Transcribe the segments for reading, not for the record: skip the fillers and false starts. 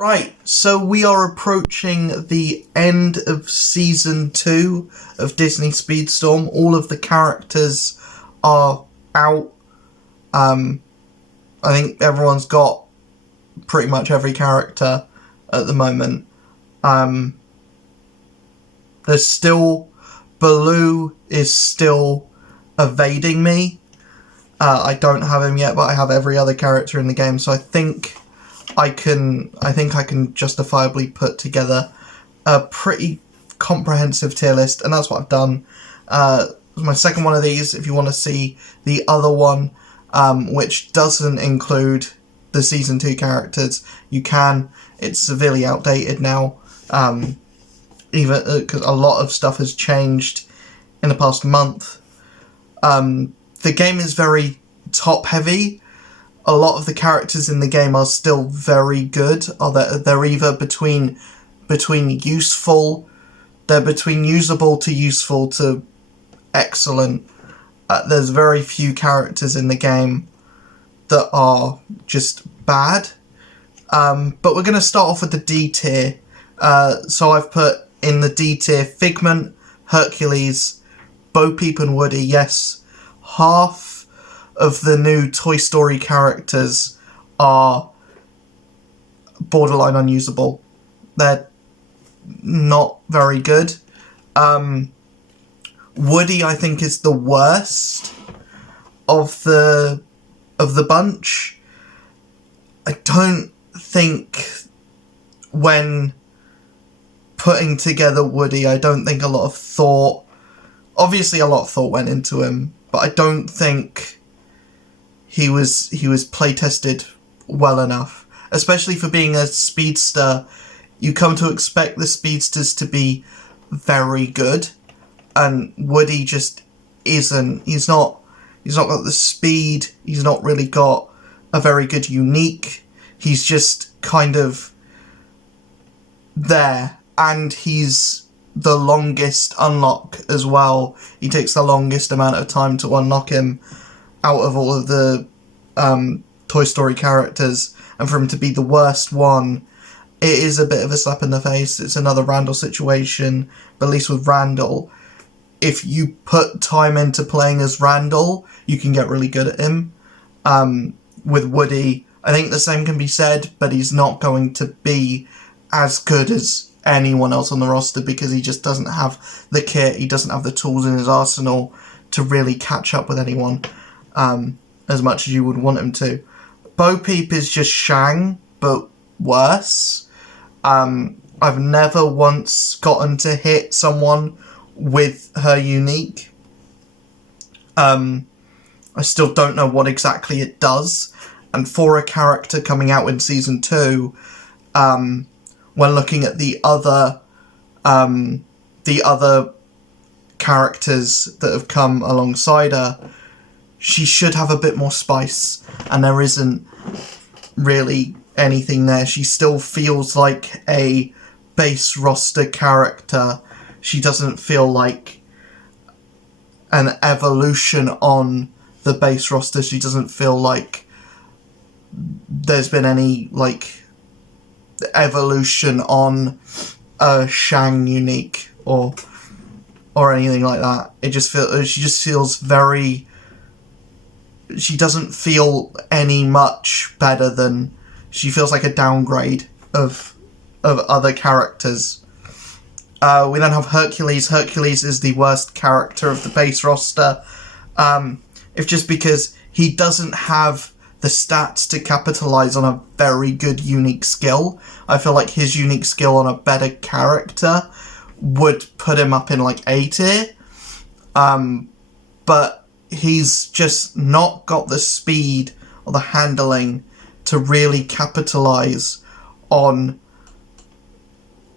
Right, so we are approaching the end of Season 2 of Disney Speedstorm. All of the characters are out. I think everyone's got pretty much every character at the moment. There's still... Baloo is still evading me. I don't have him yet, but I have every other character in the game, so I think I can justifiably put together a pretty comprehensive tier list, and that's what I've done. My second one of these. If you want to see the other one, which doesn't include the Season 2 characters, you can. It's severely outdated now, even because a lot of stuff has changed in the past month. The game is very top-heavy. A lot of the characters in the game are still very good. They're either between useful, they're between usable to useful to excellent. There's very few characters in the game that are just bad. But we're going to start off with the D tier. So I've put in the D tier Figment, Hercules, Bo Peep and Woody. Yes, half of the new Toy Story characters are borderline unusable. They're not very good. Woody, I think, is the worst of the bunch. I don't think when putting together Woody, I don't think a lot of thought... Obviously a lot of thought went into him, but I don't think he was play-tested well enough. Especially for being a speedster, you come to expect the speedsters to be very good, and Woody just isn't. He's not got the speed, he's not really got a very good unique, he's just kind of there, and he's the longest unlock as well. He takes the longest amount of time to unlock him out of all of the Toy Story characters, and for him to be the worst one, it is a bit of a slap in the face. It's another Randall situation, but at least with Randall, if you put time into playing as Randall, you can get really good at him. With Woody, I think the same can be said, but he's not going to be as good as anyone else on the roster because he just doesn't have the kit, he doesn't have the tools in his arsenal to really catch up with anyone as much as you would want him to. Bo Peep is just Shang, but worse. I've never once gotten to hit someone with her unique. I still don't know what exactly it does, and for a character coming out in Season 2, when looking at the other characters that have come alongside her, she should have a bit more spice, and there isn't really anything there. She still feels like a base roster character. She doesn't feel like an evolution on the base roster. She doesn't feel like there's been any, like, evolution on a Shang unique or anything like that. She just feels very... She doesn't feel any much better than... She feels like a downgrade of other characters. We then have Hercules. Hercules is the worst character of the base roster. If just because he doesn't have the stats to capitalize on a very good unique skill. I feel like his unique skill on a better character would put him up in like A tier. But he's just not got the speed or the handling to really capitalize on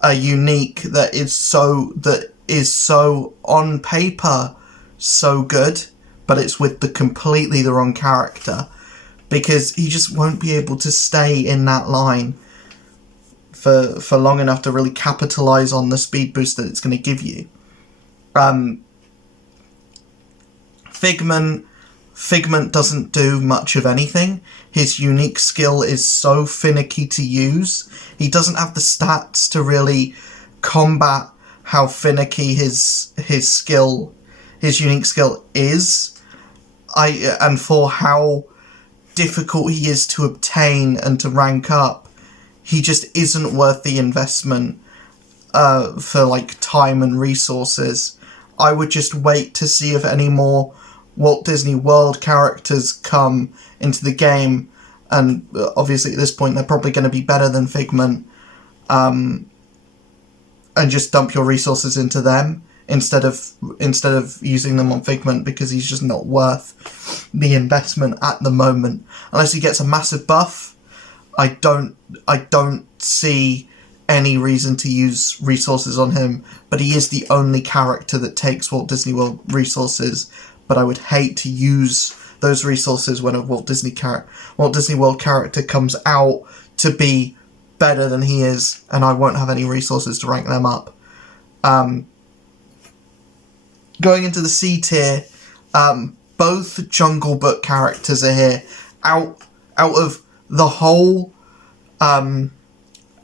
a unique that is so on paper so good, but it's with completely the wrong character, because he just won't be able to stay in that line for long enough to really capitalize on the speed boost that it's going to give you. Figment Figment doesn't do much of anything. His unique skill is so finicky to use. He doesn't have the stats to really combat how finicky his unique skill is. And for how difficult he is to obtain and to rank up, he just isn't worth the investment for like time and resources. I would just wait to see if any more Walt Disney World characters come into the game, and obviously at this point they're probably going to be better than Figment, and just dump your resources into them instead of using them on Figment, because he's just not worth the investment at the moment. Unless he gets a massive buff, I don't see any reason to use resources on him, but he is the only character that takes Walt Disney World resources. But I would hate to use those resources when a Walt Disney World character comes out to be better than he is, and I won't have any resources to rank them up. Going into the C tier, both Jungle Book characters are here. Out of the whole, out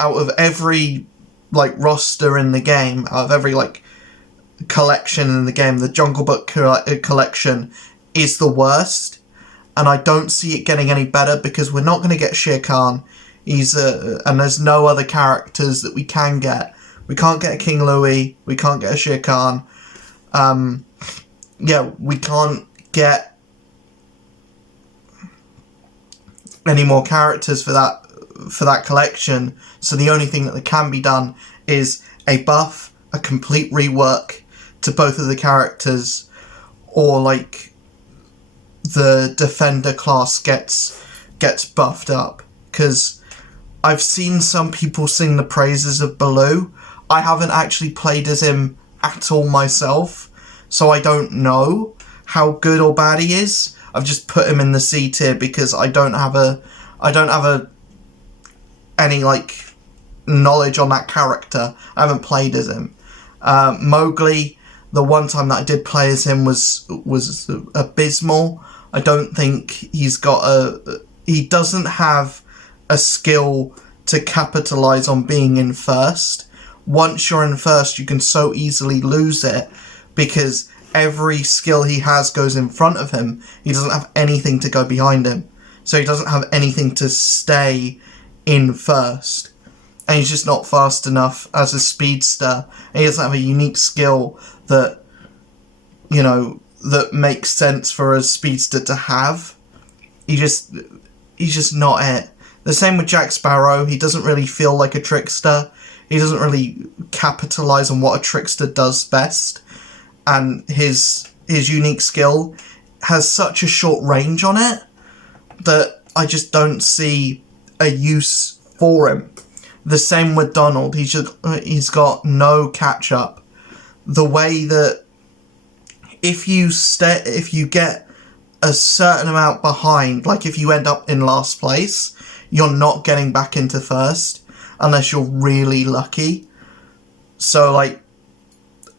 of every like roster in the game, out of every like collection in the game, the Jungle Book collection is the worst, and I don't see it getting any better because we're not going to get Shere Khan. And there's no other characters that we can get. We can't get a King Louie. We can't get a Shere Khan. We can't get any more characters for that collection. So the only thing that can be done is a buff, a complete rework to both of the characters, or like the Defender class gets buffed up. Because I've seen some people sing the praises of Baloo. I haven't actually played as him at all myself, so I don't know how good or bad he is. I've just put him in the C tier because I don't have any like knowledge on that character. I haven't played as him. Mowgli, the one time that I did play as him was abysmal. I don't think he doesn't have a skill to capitalize on being in first. Once you're in first, you can so easily lose it because every skill he has goes in front of him. He doesn't have anything to go behind him. So he doesn't have anything to stay in first. And he's just not fast enough as a speedster. And he doesn't have a unique skill that, that makes sense for a speedster to have. He's just not it. The same with Jack Sparrow. He doesn't really feel like a trickster. He doesn't really capitalize on what a trickster does best. And his unique skill has such a short range on it that I just don't see a use for him. The same with Donald. He's got no catch up. The way that if you get a certain amount behind, like if you end up in last place, you're not getting back into first unless you're really lucky. So like,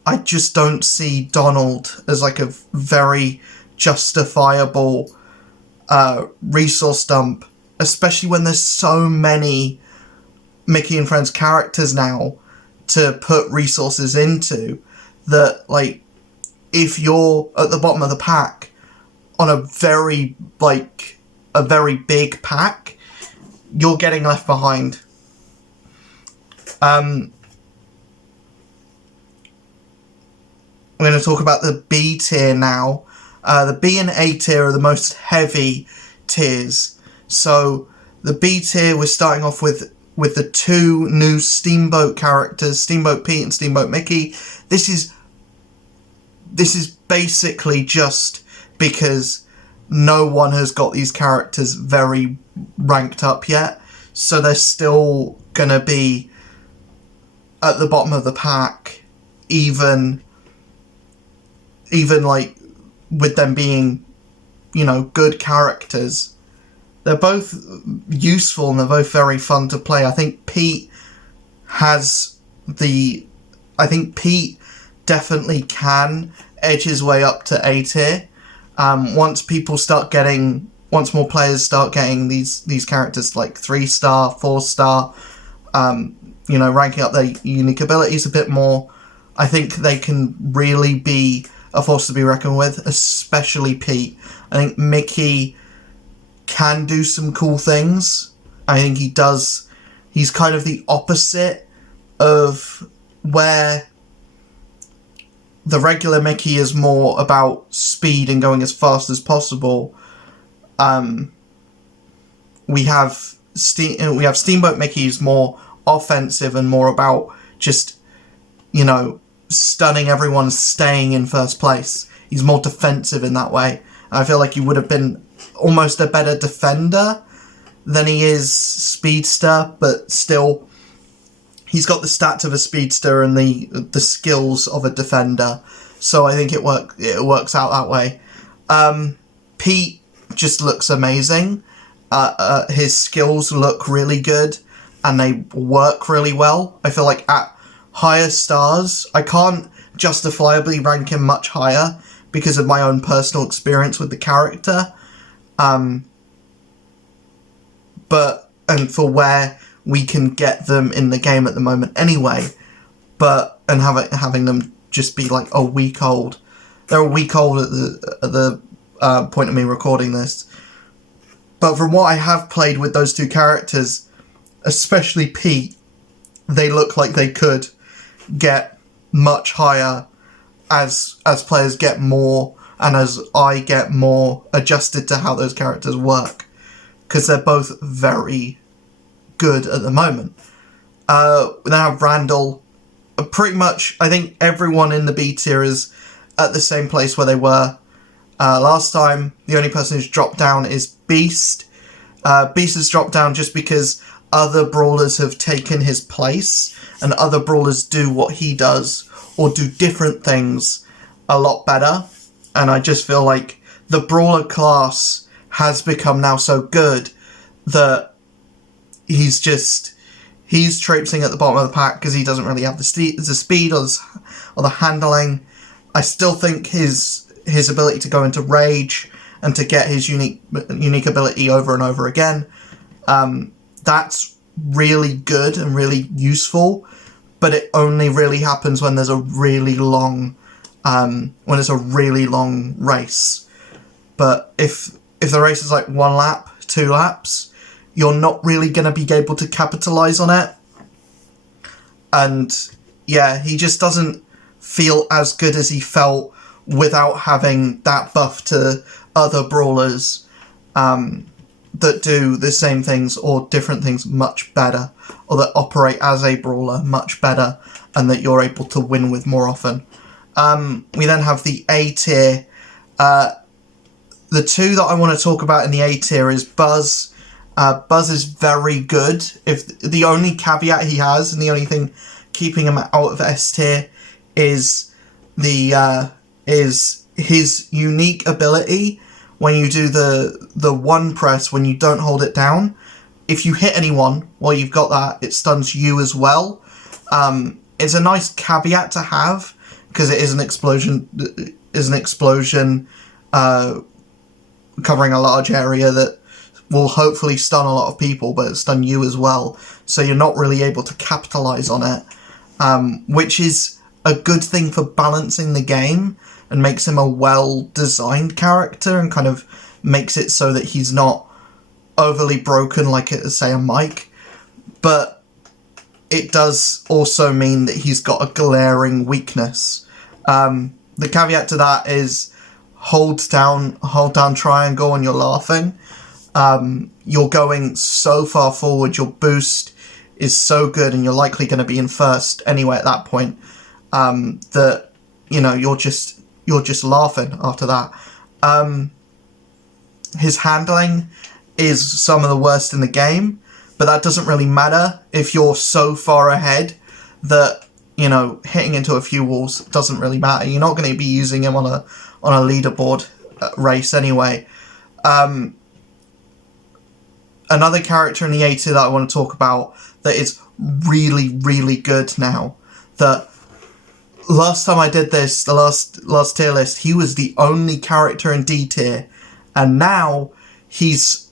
I just don't see Donald as like a very justifiable resource dump, especially when there's so many Mickey and Friends characters now to put resources into, that like, if you're at the bottom of the pack on a very big pack, you're getting left behind. I'm going to talk about the B tier now. The B and A tier are the most heavy tiers. So the B tier, we're starting off with the two new Steamboat characters, Steamboat Pete and Steamboat Mickey. This is basically just because no one has got these characters very ranked up yet. So they're still going to be at the bottom of the pack, even like with them being, good characters. They're both useful and they're both very fun to play. I think Pete definitely can edge his way up to A tier. Once more players start getting these characters like 3-star, 4-star, ranking up their unique abilities a bit more, I think they can really be a force to be reckoned with, especially Pete. I think Mickey can do some cool things. I think he does. He's kind of the opposite of where the regular Mickey is more about speed and going as fast as possible. We have Steamboat Mickey's more offensive and more about just, stunning everyone, staying in first place. He's more defensive in that way. I feel like he would have been almost a better defender than he is speedster, but still, he's got the stats of a speedster and the skills of a defender. So I think it works out that way. Pete just looks amazing. His skills look really good, and they work really well. I feel like at higher stars, I can't justifiably rank him much higher because of my own personal experience with the character. And for where we can get them in the game at the moment anyway, and having them just be like a week old. They're a week old at the point of me recording this. But from what I have played with those two characters, especially Pete, they look like they could get much higher as players get more and as I get more adjusted to how those characters work, because they're both very good at the moment. We then have Randall. Pretty much, I think everyone in the B tier is at the same place where they were last time. The only person who's dropped down is Beast. Beast has dropped down just because other brawlers have taken his place, and other brawlers do what he does, or do different things a lot better. And I just feel like the brawler class has become now so good that he's traipsing at the bottom of the pack because he doesn't really have the speed or the handling. I still think his ability to go into rage and to get his unique ability over and over again, that's really good and really useful, but it only really happens when there's a really long race. But if the race is like 1 lap, 2 laps, you're not really going to be able to capitalize on it. And yeah, he just doesn't feel as good as he felt without having that buff to other brawlers that do the same things or different things much better, or that operate as a brawler much better, and that you're able to win with more often. We then have the A tier. The two that I want to talk about in the A tier is Buzz. Buzz is very good. If the only caveat he has, and the only thing keeping him out of S tier, is his unique ability. When you do the one press, when you don't hold it down, if you hit anyone while you've got that, it stuns you as well. It's a nice caveat to have, because it is an explosion. Covering a large area that will hopefully stun a lot of people, but stun you as well. So you're not really able to capitalize on it, which is a good thing for balancing the game and makes him a well-designed character and kind of makes it so that he's not overly broken like, say, a Mike. But it does also mean that he's got a glaring weakness. The caveat to that is hold down triangle and you're laughing. You're going so far forward, your boost is so good, and you're likely going to be in first anyway at that point, that, you're just laughing after that. His handling is some of the worst in the game, but that doesn't really matter if you're so far ahead that, hitting into a few walls doesn't really matter. You're not going to be using him on a leaderboard race anyway. Another character in the A tier that I want to talk about that is really, really good now, that last time I did this, the last tier list, he was the only character in D tier, and now he's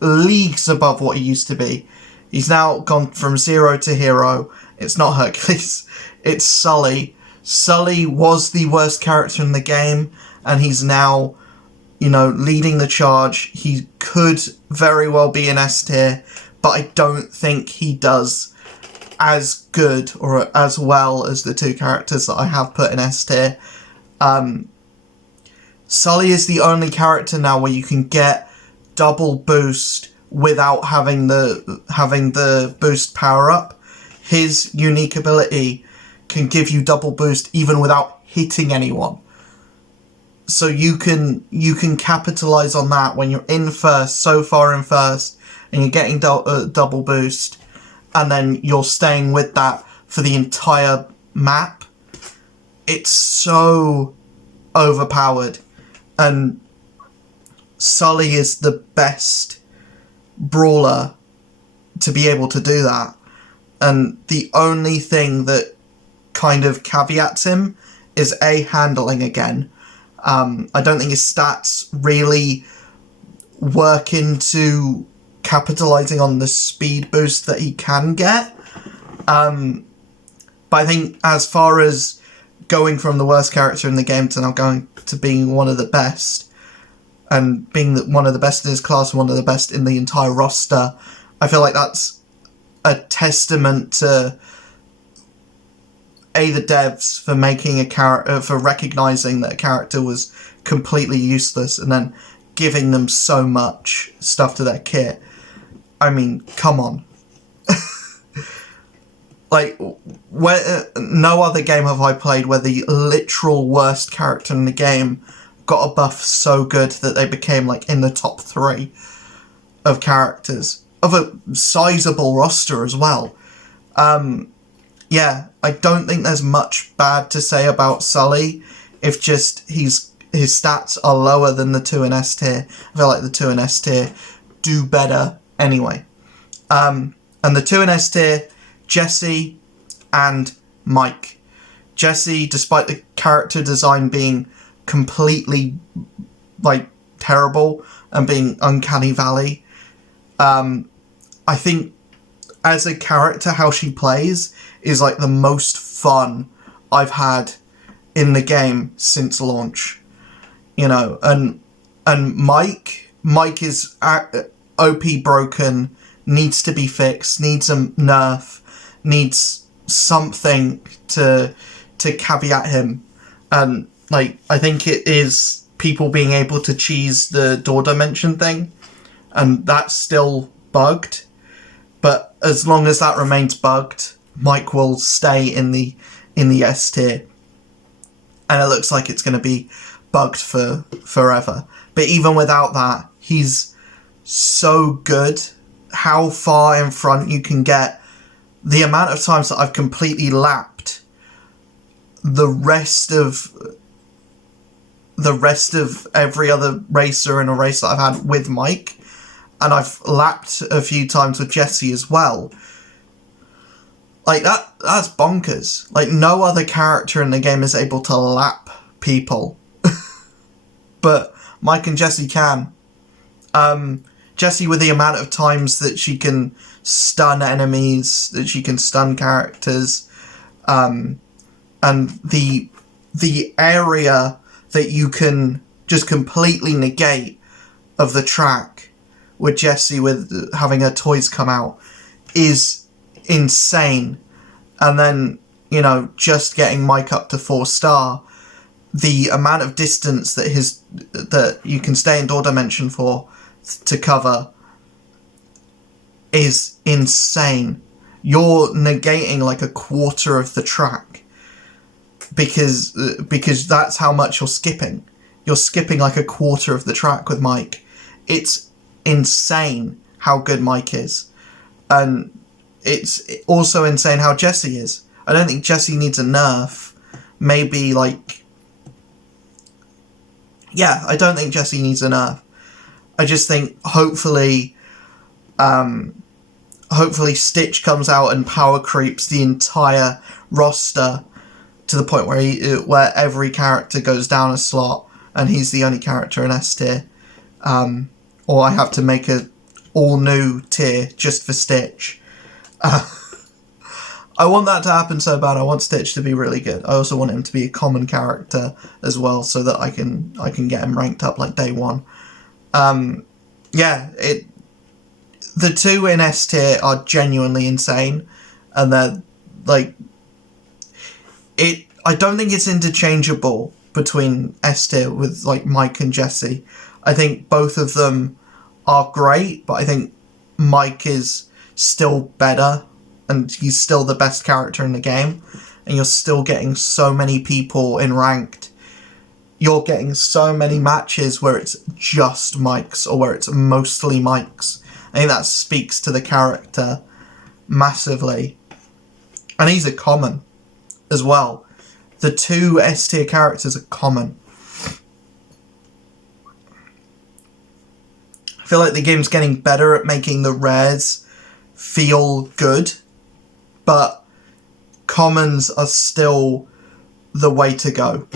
leagues above what he used to be. He's now gone from 0 to hero. It's not Hercules, it's Sully. Sully was the worst character in the game, and he's now, leading the charge. He could very well be in S tier, but I don't think he does as good or as well as the two characters that I have put in S tier. Sully is the only character now where you can get double boost without having the boost power up. His unique ability can give you double boost even without hitting anyone. So you can capitalize on that when you're in first, so far in first, and you're getting double boost, and then you're staying with that for the entire map. It's so overpowered, and Sully is the best brawler to be able to do that. And the only thing that kind of caveats him is handling again. I don't think his stats really work into capitalizing on the speed boost that he can get. But I think as far as going from the worst character in the game to now going to being one of the best, and being one of the best in his class, one of the best in the entire roster, I feel like that's a testament to the devs for making a character, for recognizing that a character was completely useless and then giving them so much stuff to their kit. I mean, come on. Like, no other game have I played where the literal worst character in the game got a buff so good that they became, like, in the top 3 of characters. Of a sizable roster as well. Yeah, I don't think there's much bad to say about Sully, if just his stats are lower than the 2 in S tier. I feel like the 2 in S tier do better anyway. And the 2 in S tier, Jesse and Mike. Jesse, despite the character design being completely, like, terrible and being Uncanny Valley, I think as a character, how she plays is like the most fun I've had in the game since launch. And Mike is OP broken, needs to be fixed, needs a nerf, needs something to caveat him. And like, I think it is people being able to cheese the door dimension thing, and that's still bugged. But as long as that remains bugged, Mike will stay in the S tier. And it looks like it's going to be bugged for forever. But even without that, he's so good. How far in front you can get. The amount of times that I've completely lapped the rest of every other racer in a race that I've had with Mike. And I've lapped a few times with Jesse as well. Like, that's bonkers. Like, no other character in the game is able to lap people. But Mike and Jesse can. Jesse, with the amount of times that she can stun enemies, that she can stun characters, and the area that you can just completely negate of the track with Jesse, with having her toys come out, is insane. And then, just getting Mike up to 4-star, the amount of distance that you can stay in door dimension for to cover is insane. You're negating like a quarter of the track because that's how much you're skipping. You're skipping like a quarter of the track with Mike. It's insane how good Mike is. And it's also insane how Jesse is. I don't think Jesse needs a nerf. Maybe like... Yeah, I don't think Jesse needs a nerf. I just think hopefully Stitch comes out and power creeps the entire roster to the point where every character goes down a slot and he's the only character in S tier. Or I have to make a all new tier just for Stitch. I want that to happen so bad. I want Stitch to be really good. I also want him to be a common character as well, so that I can get him ranked up like day one. Yeah, the two in S tier are genuinely insane, and they're like I don't think it's interchangeable between S tier with like Mike and Jesse. I think both of them are great, but I think Mike is still better, and he's still the best character in the game, and you're still getting so many people in ranked. You're getting so many matches where it's just Mike's, or where it's mostly Mike's. I think that speaks to the character massively. And he's a common as well. The two S tier characters are common. I feel like the game's getting better at making the rares feel good, but commons are still the way to go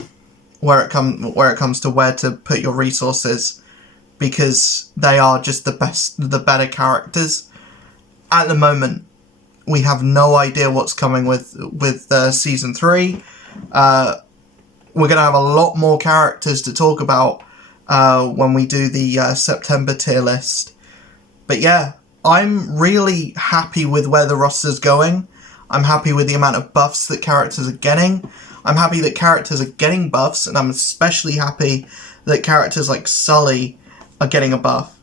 where it comes to where to put your resources, because they are just the better characters. At the moment, we have no idea what's coming with Season 3. We're going to have a lot more characters to talk about when we do the September tier list. But yeah, I'm really happy with where the roster's going. I'm happy with the amount of buffs that characters are getting. I'm happy that characters are getting buffs, and I'm especially happy that characters like Sully are getting a buff.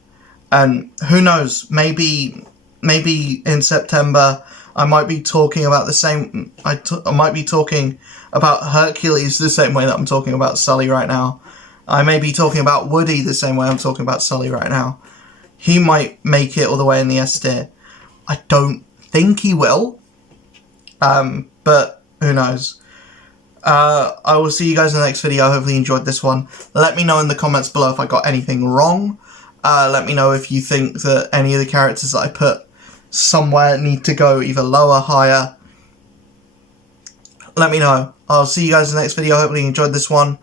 And who knows, maybe in September I might be talking about the same. I might be talking about Hercules the same way that I'm talking about Sully right now. I may be talking about Woody the same way I'm talking about Sully right now. He might make it all the way in the S tier. I don't think he will, but who knows. I will see you guys in the next video. Hopefully you enjoyed this one. Let me know in the comments below if I got anything wrong. Let me know if you think that any of the characters that I put somewhere need to go either lower, higher. Let me know. I'll see you guys in the next video. Hopefully you enjoyed this one.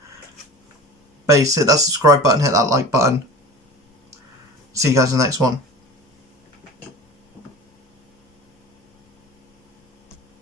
Base, hit that subscribe button, hit that like button. See you guys in the next one.